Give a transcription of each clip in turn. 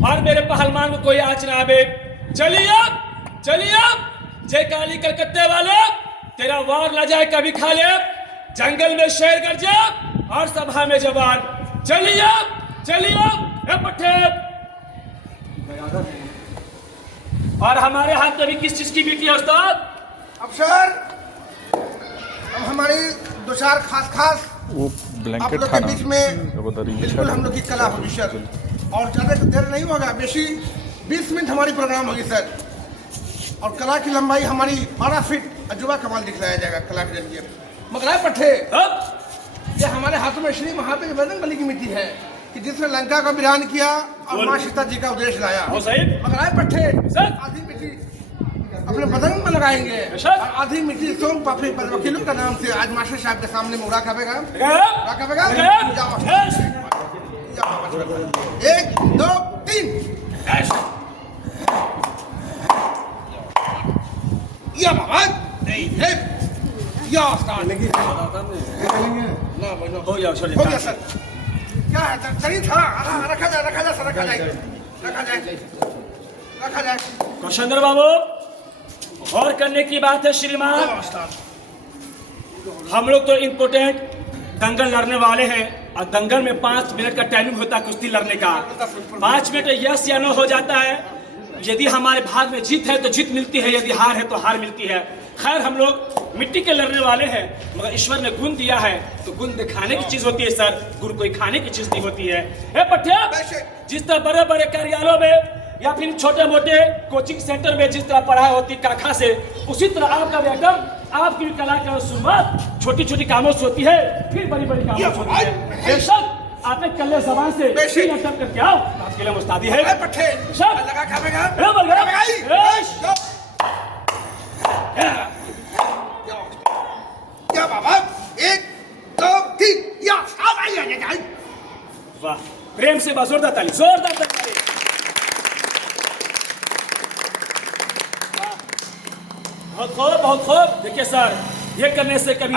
और मेरे पहलवान को कोई आँच ना आवे। चलिए जय काली कलकत्ते वाले, तेरा वार ना जाए कभी खा ले। जंगल में शेर गरजे और सभा में जवान। चलिए ए पट्टे। और हमारे हाथ में भी किस चीज की बीटी है उस्ताद? अफसर, अब हमारी दो चार खास वो आप ब्लैंकेट लोग था के ना, बीच में बिल्कुल हम लोग की कला होगी सर, और ज़्यादा देर नहीं होगा, बेशी 20 मिनट हमारी प्रोग्राम होगी सर। और कला की लंबाई हमारी 12 फीट अजूबा कमाल दिखलाया जाएगा कला के जरिए। मगर पट्टे, ये हमारे हाथों में श्री महादेव बजरंग बली की मिट्टी है कि जिसने लंका का विरान किया और माँ सीता जी का उपदेश लाया। मगर पट्टे, आधी मिट्टी अपने बदन में लगाएंगे और आधी मिट्टी सोम पापड़ी पर वकीलों का नाम से आज मास्टर साहब के सामने मुड़ा खाएगा। 1 2 3 या बाबा या स्टार्ट लगी ना हो गया सर। हो गया सर। क्या है शरीर था, रखा जाए। कौशेंद्र बाबू, गौर करने की बात है श्रीमान। हम लोग तो इम्पोर्टेंट दंगल लड़ने वाले हैं और दंगल में 5 मिनट का टाइमिंग होता है कुश्ती लड़ने का। 5 मिनट यस या नो हो जाता है। यदि हमारे भाग में जीत है तो जीत मिलती है, यदि हार है तो हार मिलती है। खैर, हम लोग मिट्टी के लड़ने वाले हैं, मगर ईश्वर ने गुण दिया है तो गुण दिखाने की चीज होती है सर, गुण कोई खाने की चीज नहीं होती है। पट्टे, जिस तरह बड़े बड़े कार्यालयों में या फिर छोटे मोटे कोचिंग सेंटर में जिस तरह पढ़ाई होती काखा से, उसी तरह आपका भी एकदम आपकी भी कला की शुरुआत छोटी छोटी कामों से होती है, फिर बड़ी बड़ी कामों से होती है। बेशक आपने कल्ले जबान से अटक करके आओ, आपके लिए मुस्तादी है। क्या बाबा 1 2 3 या वाह, प्रेम से जोरदार ताली, जोरदार ताली। बहुत खूब। देखिए सर, ये करने से कभी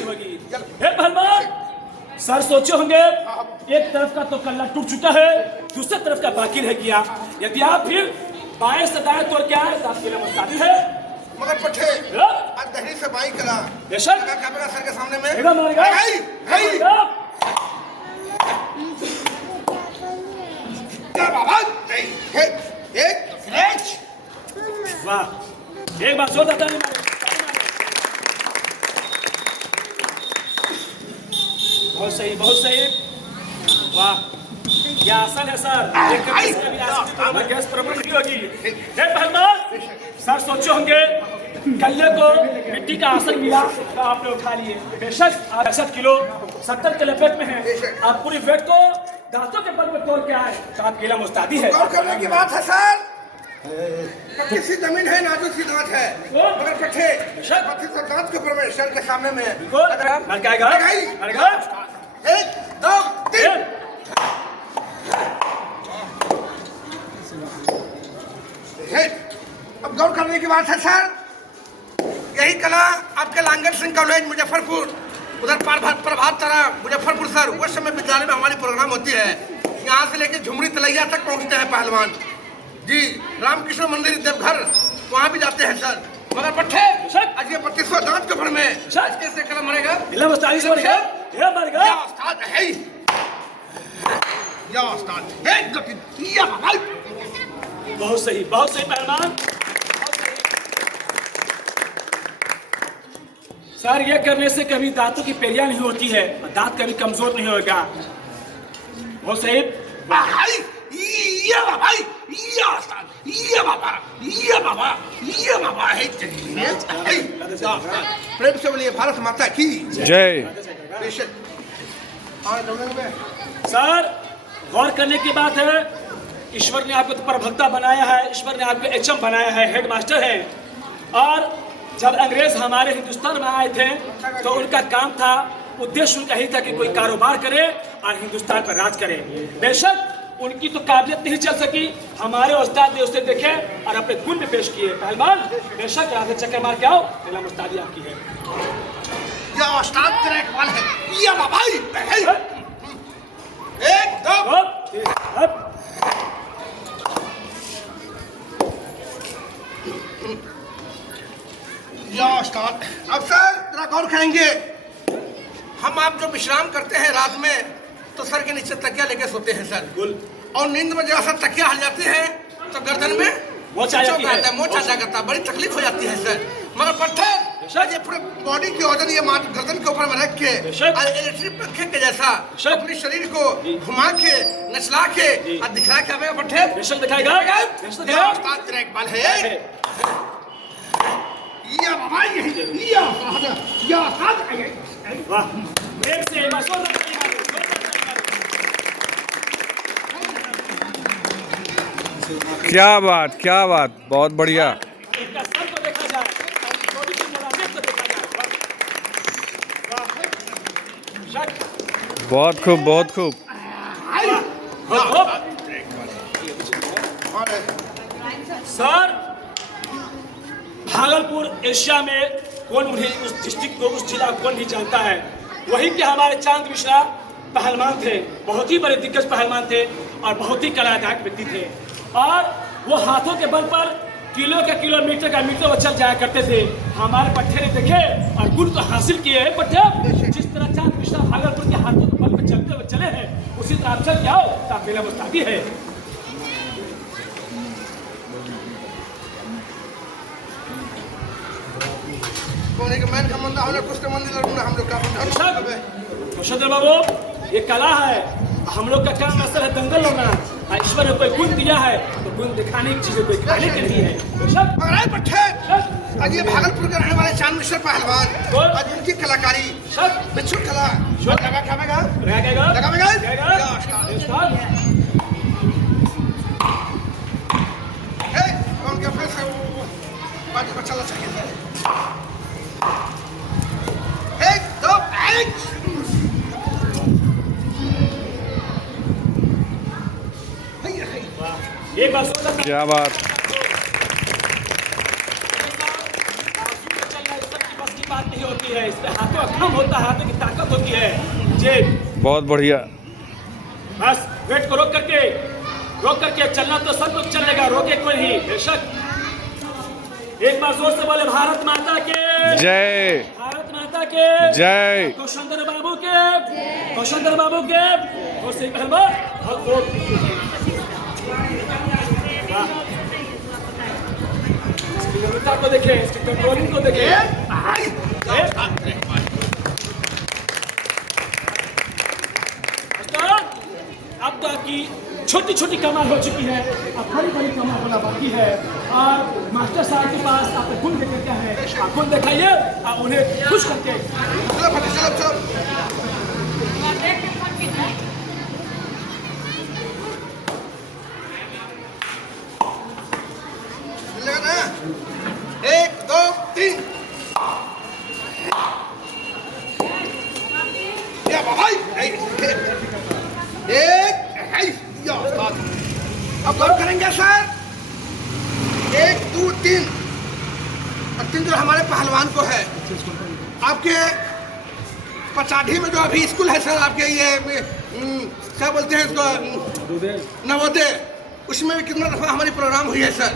होगी। पहलवान सर सोचे होंगे एक तरफ का तो कल्ला टूट चुका है, दूसरी तरफ का बाकी रह गया। यदि आप फिर बाएं से दाएं तोड़ के आए तो आपके लिए मुस्तादी है। मगर पट्टे, आज दहली से बाई कला बेशक सर के सामने में क्या बाबा वाह, एक बार जोरदार ताली। बहुत सही। वाह, क्या आसन है सर। गैस प्रॉब्लम नहीं होगी। सर सोचे होंगे कल्ले को मिट्टी का आसन मिला तो आपने उठा लिए। बेशक 68 किलो 70 के लपेट में है। आप पूरी वेट को दांतों के बल में तोड़ के आए तो आपके लिए मुस्तादी है। गौर करने की बात है सर, किसी जमीन है नाजुक सी दांत है, मगर पट्टे दांत के ऊपर में सर के सामने में 1 2 3 अब गौर करने की बात है सर, यही कला आपके लांगल सिंह कॉलेज मुजफ्फरपुर, उधर प्रभात तारा मुजफ्फरपुर सर, उस समय विद्यालय में हमारी प्रोग्राम होती है। यहाँ से लेके झुमरी तलैया तक पहुँचते हैं पहलवान जी। रामकृष्ण मंदिर देवघर वहाँ भी जाते हैं सर। मगर पट्टे, आज ये 32वां दांत के भर में कैसे कलम मरेगा? बहुत सही पहलवान। सर, ये करने से कभी दांतों की पेरिया नहीं होती है, दांत कभी कमजोर नहीं होगा। बहुत सही। प्रेम से बोलिए भारत माता की जय। सर, गौर करने की बात है, ईश्वर ने आपको प्रभक्ता बनाया है, ईश्वर ने आपको एचएम बनाया है, हेडमास्टर है। और जब अंग्रेज हमारे हिंदुस्तान में आए थे तो उनका काम था, उद्देश्य उनका ही था कि कोई कारोबार करे और हिंदुस्तान पर राज करे। बेशक उनकी तो काबिलियत नहीं चल सकी, हमारे उस्ताद ने उसे देखे और अपने गुण में पेश किए। पहलवान, बेशक आधे चक्कर मार के आओ, पहला मुस्तादी आपकी है। या उस्ताद तेरा इकबाल है, या भाई 1 2 नमस्कार। अब सर जरा गौर करेंगे, हम आप जो विश्राम करते हैं रात में तो सर के नीचे तकिया लेके सोते हैं सर, और नींद में जरा सा तकिया हल जाती है तो गर्दन में मोच आ जाता है, मोच आ जाता है, बड़ी तकलीफ हो जाती है सर। मगर पत्थर ये पूरे बॉडी की वजन ये गर्दन के ऊपर में रख के इलेक्ट्रिक पंखे के जैसा अपने शरीर को घुमा के नचला के और दिखला के हमें पत्थर दिखाएगा। तेरा एक बाल है या बाबा या वाह, एक से क्या बात, बहुत बढ़िया। इनका सर को देखा जाए, बॉडी की मुलाकात को देखा जाए। बहुत खूब। सर, भागलपुर एशिया में कौन उन्हें उस डिस्ट्रिक्ट को, उस जिला को कौन नहीं जानता है। वहीं के हमारे चांद मिश्रा पहलवान थे, बहुत ही बड़े दिग्गज पहलवान थे और बहुत ही कलादायक व्यक्ति थे, और वो हाथों के बल पर किलोमीटर का वो चल जाया करते थे। हमारे पट्टे ने देखे और गुण को हासिल किए हैं। पट्टे जिस तरह चांद मिश्रा भागलपुर के हाथों के बल पर चलते हुए चले हैं, उसी तरह आप चल जाओ तो आप मेरा मुस्तादी है। कुशेंद्र बाबू, ये कला है, हम लोग का काम असल है दंगल होना। ईश्वर ने कोई गुण दिया है तो गुण दिखाने की चीजें कोई दिखाने के लिए है। आज ये भागलपुर के रहने वाले चांद मिश्रा पहलवान, आज उनकी कलाकारी बिच्छू कला चलना चाहिए। एक बात, क्या बात। बात नहीं होती है, इसमें हाथों का काम होता है, हाथों की ताकत होती है जी। बहुत बढ़िया। बस वेट को रोक करके चलना तो सब कुछ चलेगा, रोके कोई नहीं। बेशक एक बार जोर से बोले भारत माता के जय, भारत माता के जय, कुशेंद्र बाबू के, कुशेंद्र बाबू के। और सही को देखे, इसकी कंट्रोलिंग को देखे। अब तो आपकी छोटी छोटी कमाल हो चुकी है, अब बड़ी बड़ी कमाल होना बाकी है। और मास्टर साहब के पास आपने गुण देखे क्या है, आप गुण दिखाइए और उन्हें खुश करके। एक दो तीन या भाई अब गौर करेंगे सर। एक दो तीन और तीन जो हमारे पहलवान को है, आपके पचाढ़ी में जो अभी स्कूल है सर, आपके ये क्या बोलते हैं इसको, नवोदय, उसमें भी कितना दफा हमारी प्रोग्राम हुई है सर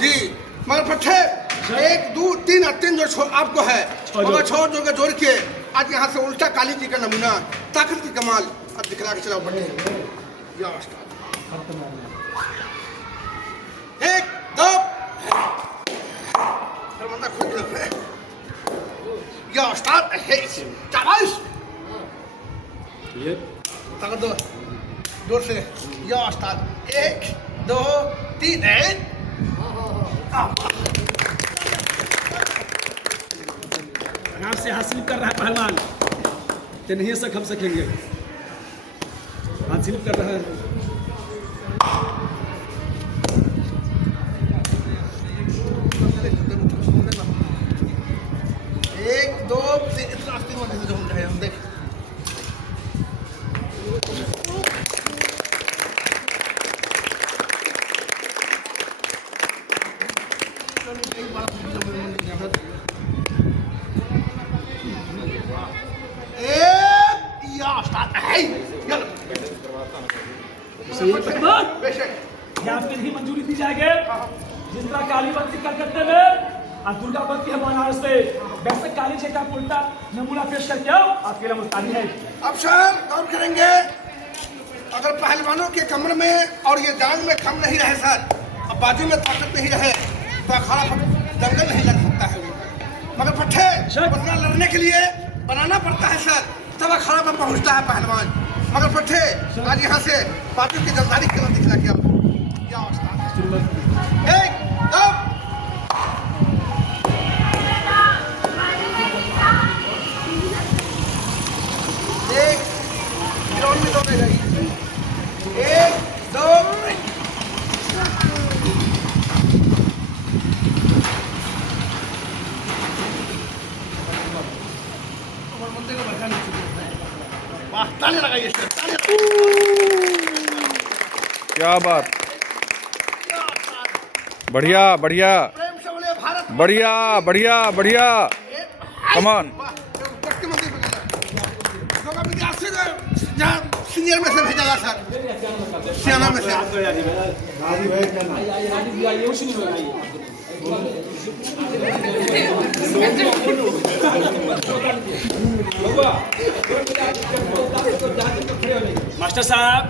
जी। मगर पट्टे एक दो तीन और तीन जो आपको है, मगर छोड़ जो जोड़ के आज यहाँ से उल्टा काली जी का नमूना, ताकत की कमाल अब दिखला के चलाओ पट्टे। एक दो या स्टार्ट है चालीस ताकत दो जोर से या स्टार्ट। एक दो तीन आराम से हासिल कर रहा है पहलवान, तो नहीं सक हम सकेंगे। हासिल कर रहा है। एक दो तीन इतना हम देख आपके लिए मंजूरी दी जाएगी। जिस तरह कालीवंशी कलकत्ते में और दुर्गा बनती है बनारस से। वैसे काली जी का उल्टा नमूना पेश करके आओ, आपके लिए मुस्तानी है। अब सर गौर करेंगे, अगर पहलवानों के कमर में और ये जांग में खम नहीं रहे सर, अब बाजू में ताकत नहीं रहे, तो अखाड़ा दंगल नहीं लड़ सकता है। मगर पट्टे उतना लड़ने के लिए बनाना पड़ता है सर, तब अखाड़ा में पहुंचता है पहलवान। मगर पट्टे आज यहाँ से बाजू की जलदारी कला दिखला क्या अवस्था है। एक दो एक ग्राउंड में दौड़ेगा, एक दो ताली लगाइए सर, ताली लगाइए। क्या बात, बढ़िया बढ़िया प्रेम से बोले भारत बढ़िया बढ़िया बढ़िया। कमान योगा विद्यार्थी को जहाँ सीनियर में से भेजा जा सर, सियाना में से। मास्टर साहब,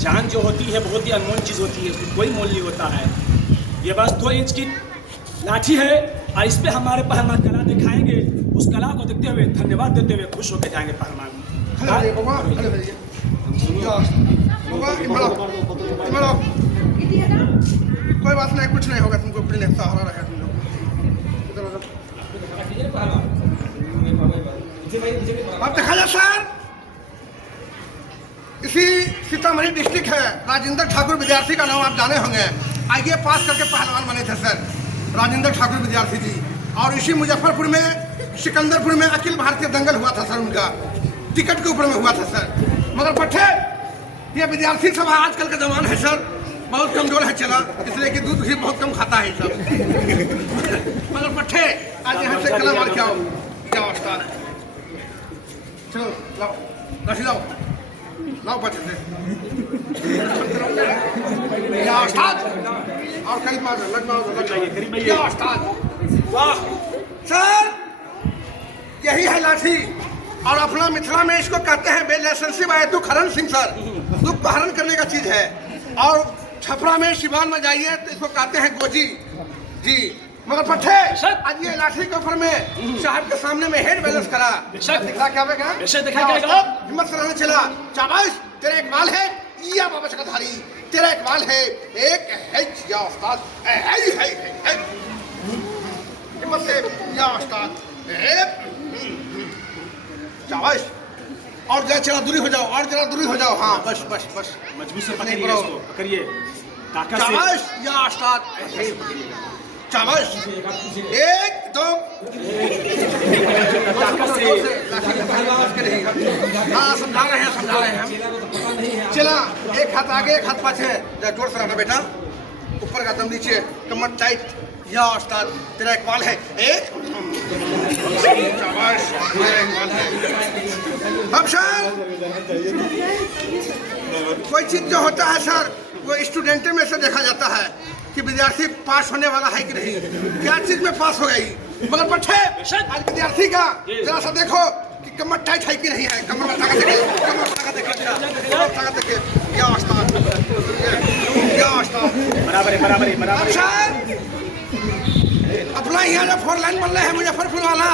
जान जो होती है बहुत ही अनमोल चीज होती है, उसकी कोई मोल नहीं होता है। ये बस 2 इंच की लाठी है और इस पे हमारे पहलवान कला दिखाएंगे। उस कला को देखते हुए धन्यवाद देते हुए खुश होकर जाएंगे पहलवान। कोई बात नहीं, कुछ नहीं होगा तुमको, अपने सहारा रखा तुम लोग। अब देखा जाए सर, इसी सीतामढ़ी डिस्ट्रिक्ट है, राजेंद्र ठाकुर विद्यार्थी का नाम आप जाने होंगे। आईए पास करके पहलवान बने थे सर राजेंद्र ठाकुर विद्यार्थी जी। और इसी मुजफ्फरपुर में सिकंदरपुर में अखिल भारतीय दंगल हुआ था सर, उनका टिकट के ऊपर में हुआ था सर। मगर पट्टे ये विद्यार्थी सभा आजकल का जमाना है सर, बहुत कमजोर है चला, इसलिए कि दूध भी बहुत कम खाता है सब। मगर पट्टे आज यहाँ से कला मार के आओ, क्या अवस्था है। चलो लाओ रसी लाओ, लाओ पट्टे से क्या अवस्था। और करीब आ जाओ, लग जाइए, क्या अवस्था। वाह सर, यही है लाठी। और अपना मिथिला में इसको कहते हैं बेलाइसेंसी बाय दुख हरण सिंह सर, दुख हरण करने का चीज है। और छपरा में सिवान में जाइए तो इसको कहते हैं गोजी जी। मगर पट्टे आज ये लाठी के ऊपर में साहब के सामने में हेड बैलेंस करा, दिखा क्या हिम्मत से रहने चला। शाबाश, तेरा एक बाल है या बाबा का धारी, तेरा एक बाल है, एक है या उस्ताद, है हिम्मत से या उस्ताद, शाबाश। और जरा चला दूरी हो जाओ, और जरा दूरी हो जाओ। हाँ बस बस बस, मजबूत से पकड़िए इसको, पकड़िए ताकत से। शाबाश या उस्ताद, शाबाश। एक दो ताकत से। हाँ समझा रहे हैं हम। चला, एक हाथ आगे एक हाथ पाछे, जोर से रखना बेटा, ऊपर का दम नीचे, कमर टाइट। या उस्ताद तेरा एक बाल है, एक शाबाश, तेरा एक बाल है। अब सर कोई चीज जो होता है सर, वो स्टूडेंट में से देखा जाता है कि विद्यार्थी पास होने वाला है कि नहीं, क्या चीज में पास हो गई। मगर पट्टे आज विद्यार्थी का जरा सा देखो कि कमर टाइट है कि नहीं है, कमर में ताकत देखे, कमर में ताकत देखे, क्या उस्ताद, क्या उस्ताद, बराबर है, बराबर है, बराबर है। सर अपना यहाँ जो 4 लाइन बन रहा है मुजफ्फरपुर वाला,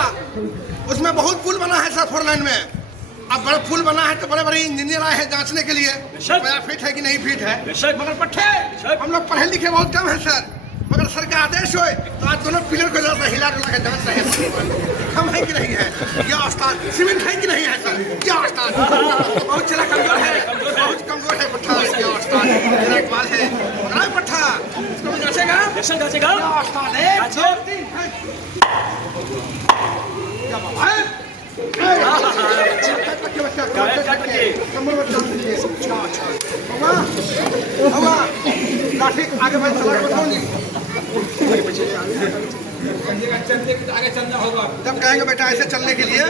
उसमें बहुत पुल बना है सर 4 लाइन में। अब बड़ा पुल बना है तो बड़े बड़े इंजीनियर आए हैं जांचने के लिए क्या फिट है कि नहीं फिट है। मगर पट्टे हम लोग पढ़े लिखे बहुत कम है सर, मगर सर का आदेश हो तो आज दोनों पिलर को जरा हिला डुला के जांच रहे हैं, हम है कि नहीं है, या उस्ताद सीमेंट है कि नहीं है सर, क्या उस्ताद बहुत चला कमजोर है, बहुत कमजोर है पट्टा, क्या उस्ताद तेरा एक बाल है, पकड़ा पट्टा, इसको भी जांचेगा, जांचेगा, क्या उस्ताद, 1 2 3 क्या बात है। आगे बढ़ आगे चलना होगा। जब कहेंगे बेटा ऐसे चलने के लिए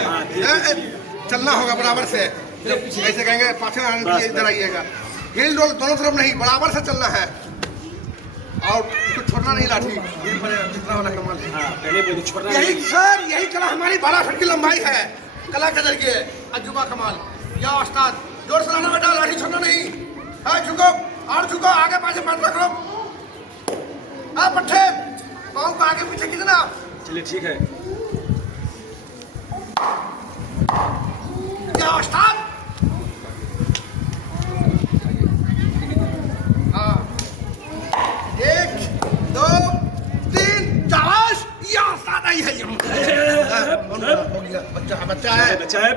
चलना होगा बराबर से, जब ऐसे कहेंगे पाछे आने के लिए इधर आइएगा, हिल डोल दोनों तरफ नहीं, बराबर से चलना है। और इसको छोड़ना छोड़ना नहीं लाठी, ये पड़ेगा कितना वाला कमाल है। हाँ, पहले बोलो छोड़ना यही नहीं। सर, यही कला हमारी 12 फीट की लंबाई है, कला के जरिए अजूबा कमाल। या उस्ताद जोर से लाना बेटा, लाठी छोड़ना नहीं। हाँ झुको और झुको, आगे पाछे मत रखो। हाँ पट्टे पाँव को आगे पीछे खींचना। चलिए ठीक है। या उस्ताद हाँ 1 2 3 चालाश। या उस्ताद आई है हो गया, बच्चा है। बच्चा है।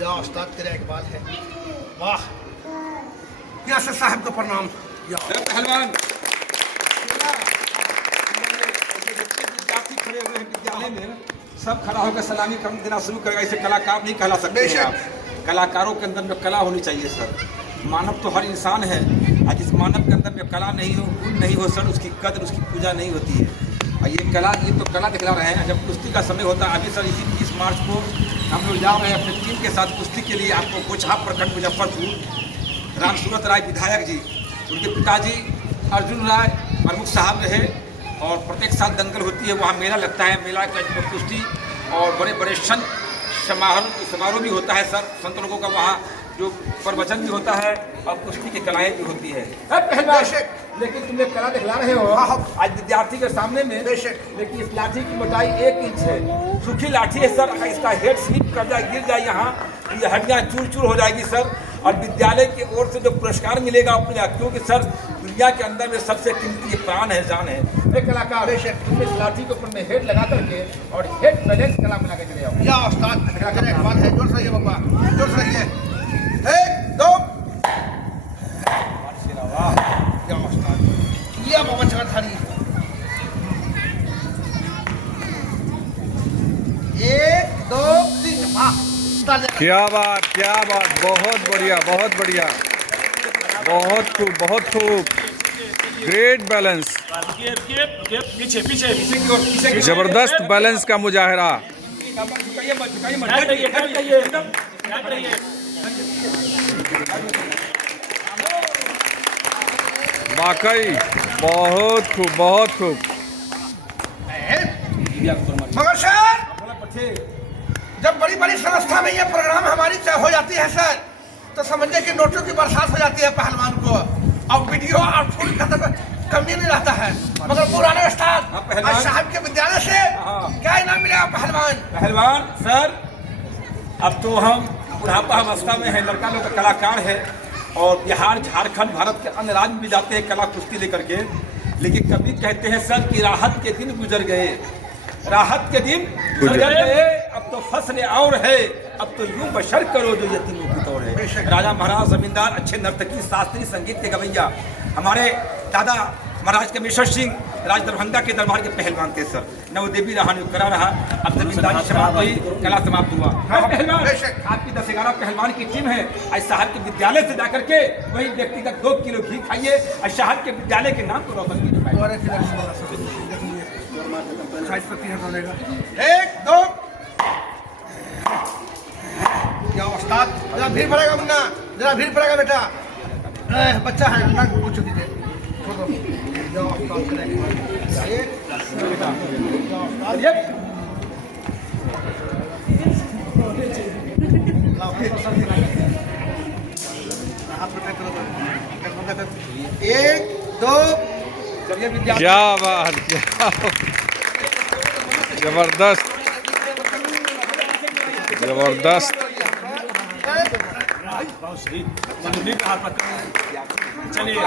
या उस्ताद तेरा इकबाल है, वाह। यहाँ से साहब को प्रणाम। या पहलवान विद्यार्थी खड़े हुए हैं विद्यालय में, सब खड़ा होकर सलामी कम देना शुरू करेगा। इसे कलाकार नहीं कहला सकते हैं आप। कलाकारों के अंदर में कला होनी चाहिए सर। मानव तो हर इंसान है, और जिस मानव के अंदर में कला नहीं हो, गुण नहीं हो सर, उसकी कद्र, उसकी पूजा नहीं होती है। और ये तो कला दिखला रहे हैं। जब कुश्ती का समय होता है, अभी सर इसी 20 मार्च को हम लोग जा रहे हैं अपनी टीम के साथ कुश्ती के लिए। आपको गोछा प्रखंड मुजफ्फरपुर, रामसूरत राय विधायक जी, उनके पिताजी अर्जुन राय प्रमुख साहब रहे, और प्रत्येक साल दंगल होती है, वहाँ मेला लगता है। मेला का कुश्ती और बड़े बड़े संत समारोह भी होता है सर। संत लोगों का वहाँ जो प्रवचन भी होता है, और कुश्ती की कलाएँ भी होती है। लेकिन तुम लोग कला दिखला रहे हो आज विद्यार्थी के सामने में, लेकिन इस लाठी की मोटाई 1 इंच है। सूखी लाठी है सर, अगर इसका हेड स्लिप कर जाए, गिर जाए यहाँ, ये हड्डियाँ चूर चूर हो जाएगी सर। और विद्यालय की ओर से जो पुरस्कार मिलेगा अपने, क्योंकि सर दुनिया के अंदर में सबसे कीमती प्राण है, जान है। एक कलाकार तुम इस लाठी के ऊपर में हेड लगा करके और हेड बैलेंस कला मिला के चले आओ। या उस्ताद तेरा इकबाल है, जोर से रहिए बाबा, जोर से रहिए। 1 2 या उस्ताद, लिया बाबा चक्रधारी। 1 2 3 वाह। क्या बात, क्या बात, बहुत बढ़िया, बहुत बढ़िया, बहुत खूब, बहुत खूब, ग्रेट बैलेंस, पीछे पीछे की ओर, जबरदस्त बैलेंस का मुजाहरा। वाकई बहुत खूब, बहुत खूब। मगर सर, जब बड़ी बड़ी संस्था में ये प्रोग्राम हमारी हो जाती है सर, तो समझिए कि नोटों की बरसात हो जाती है पहलवान को, और वीडियो और फुल का कमी नहीं रहता है। मगर पुराने उस्ताद आज साहब के विद्यालय से क्या इनाम मिलेगा पहलवान सर? अब तो हम बुढ़ापा अवस्था में है, लड़का लोग का कलाकार है, और बिहार, झारखंड, भारत के अन्य राज्य में भी जाते हैं कला कुश्ती लेकर के। लेकिन कभी कहते हैं सर कि राहत के दिन गुजर गए, राहत के दिन गुजर गए, अब तो फसल और है, अब तो यूं बशर करो जो यतीमों की तौर है। राजा महाराज, जमींदार, अच्छे नर्तकी, शास्त्रीय संगीत के गवैया हमारे दादा महाराज कमेश्वर सिंह राज दरभंगा के दरबार के पहलवान थे सर। नवदेवी रहानी करा रहा, अब जमींदारी समाप्त हुई, कला समाप्त हुआ। पहलवान आपकी 10-11 पहलवान की टीम है। आज शहर के विद्यालय से जाकर के वही व्यक्तिगत 2 किलो घी खाइए, और शहर के विद्यालय के नाम को रोशन कीजिए। 1 2 या उस्ताद, जरा भीड़ पड़ेगा मुन्ना, जरा भीड़ पड़ेगा बेटा, बच्चा है, अंदर पूछ दीजिए। या उस्ताद करेंगे एक दो। क्या बात, क्या जबरदस्त, जबरदस्त। चलिए।